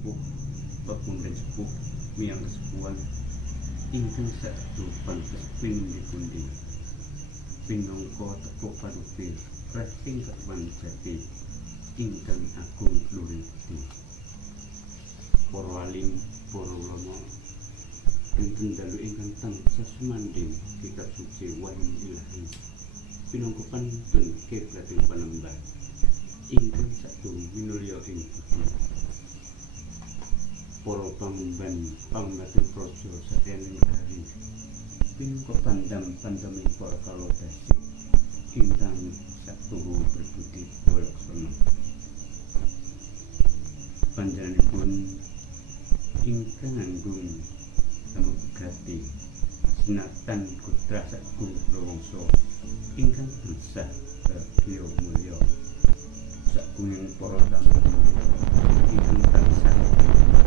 sepuh pepundhen sepuh miyang kesepuhan ingkang sadaya pantes pinindi-pundi pinangka teka parupi rating ketuan jati ingkang agung luriti para alim para ulama dinten dalu ingkang tansah sumandhing kitab suci wahyu ilahi pinangka pantun kiblating panembah ingkang sadurung minulya ing budi para pamumban pamlatin praja sadening negari pinangka pandam-pandami para kalodasi ingkang sadurung berbudi walaksana panjenenganipun ingkang anggung samugati sinatan putra sagung lawangsa ingkang tansah bagya mulya sakuning para tamu ingkang tansah